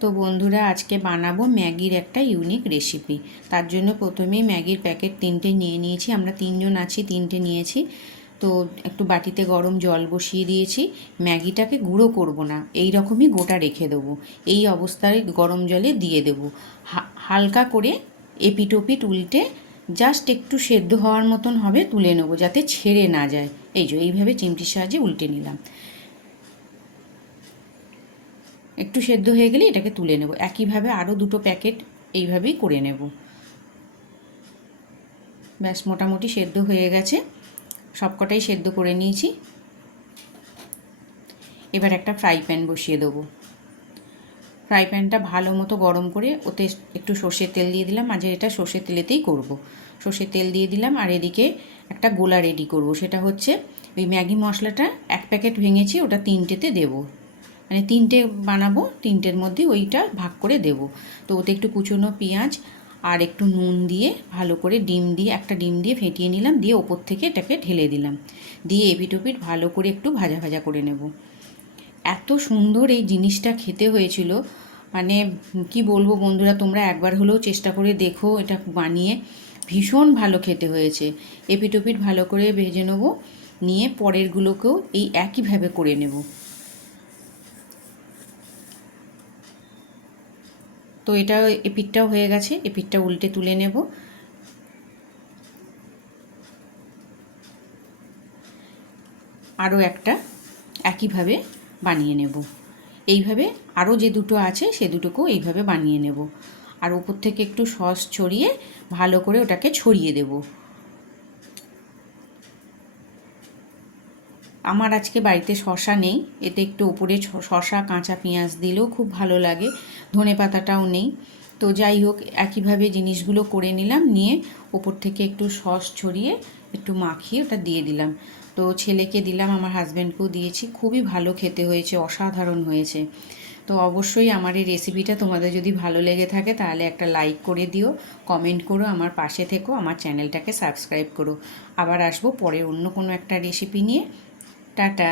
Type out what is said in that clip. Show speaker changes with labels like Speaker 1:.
Speaker 1: তো বন্ধুরা, আজকে বানাবো ম্যাগির একটা ইউনিক রেসিপি। তার জন্য প্রথমেই ম্যাগির প্যাকেট তিনটে নিয়ে নিয়েছি। আমরা তিনজন আছি, তিনটে নিয়েছি। তো একটু বাটিতে গরম জল বসিয়ে দিয়েছি। ম্যাগিটাকে গুঁড়ো করব না, এই রকমই গোটা রেখে দেবো। এই অবস্থায় গরম জলে দিয়ে দেবো। হালকা করে এপিটোপিট উল্টে জাস্ট একটু সেদ্ধ হওয়ার মতন হবে তুলে নেব, যাতে ছেড়ে না যায়। এই যে, এইভাবে চিমটির সাহায্যে উল্টে নিলাম। একটু সেদ্ধ হয়ে গেলে এটাকে তুলে নেব। একইভাবে আরও দুটো প্যাকেট এইভাবেই করে নেব। ব্যাস, মোটামুটি সেদ্ধ হয়ে গেছে। সবকটাই সেদ্ধ করে নিয়েছি। এবার একটা ফ্রাই প্যান বসিয়ে দেবো। ফ্রাই প্যানটা ভালো মতো গরম করে ওতে একটু সর্ষের তেল দিয়ে দিলাম। মাঝে এটা সর্ষের তেলেতেই করব। সর্ষের তেল দিয়ে দিলাম আর এদিকে একটা গোলা রেডি করব। সেটা হচ্ছে ওই ম্যাগি মশলাটা এক প্যাকেট ভেঙেছি, ওটা তিনটেতে দেবো। মানে তিনটে বানাবো, তিনটের মধ্যে ওইটা ভাগ করে দেব। তো ওতে একটু কুচনো পেঁয়াজ আর একটু নুন দিয়ে ভালো করে ডিম দিয়ে, একটা ডিম দিয়ে ফেটিয়ে নিলাম, দিয়ে ওপর থেকে এটাকে ঢেলে দিলাম। দিয়ে এপিটোপিট ভালো করে একটু ভাজা ভাজা করে নেব। এত সুন্দর এই জিনিসটা খেতে হয়েছিল। মানে কি বলব বন্ধুরা, তোমরা একবার হলেও চেষ্টা করে দেখো, এটা বানিয়ে ভীষণ ভালো খেতে হয়েছে। এপিটোপিট ভালো করে ভেজে নেব, নিয়ে পরেরগুলোকেও এই একইভাবে করে নেব। তো এটা এপিটটাও হয়ে গেছে এপিটটা উল্টে তুলে নেব। আরও একটা একইভাবে বানিয়ে নেব। এইভাবে আরও যে দুটো আছে সে দুটোকেও এইভাবে বানিয়ে নেব। আর উপর থেকে একটু সস ছড়িয়ে ভালো করে ওটাকে ছড়িয়ে দেব। আমার আজকে বাড়িতে শশা নেই। এতে একটু উপরে শশা, কাঁচা পেঁয়াজ দিলেও খুব ভালো লাগে। ধনে পাতাটাও নেই। তো যাই হোক, একইভাবে জিনিসগুলো করে নিলাম, নিয়ে ওপর থেকে একটু সস ছড়িয়ে একটু মাখিয়ে ওটা দিয়ে দিলাম। তো ছেলেকে দিলাম, আমার হাজব্যান্ডকেও দিয়েছি। খুবই ভালো খেতে হয়েছে, অসাধারণ হয়েছে। তো অবশ্যই আমার এই রেসিপিটা তোমাদের যদি ভালো লেগে থাকে, তাহলে একটা লাইক করে দিও, কমেন্ট করো, আমার পাশে থেকো, আমার চ্যানেলটাকে সাবস্ক্রাইব করো। আবার আসব পরে অন্য কোনো একটা রেসিপি নিয়ে। টাটা।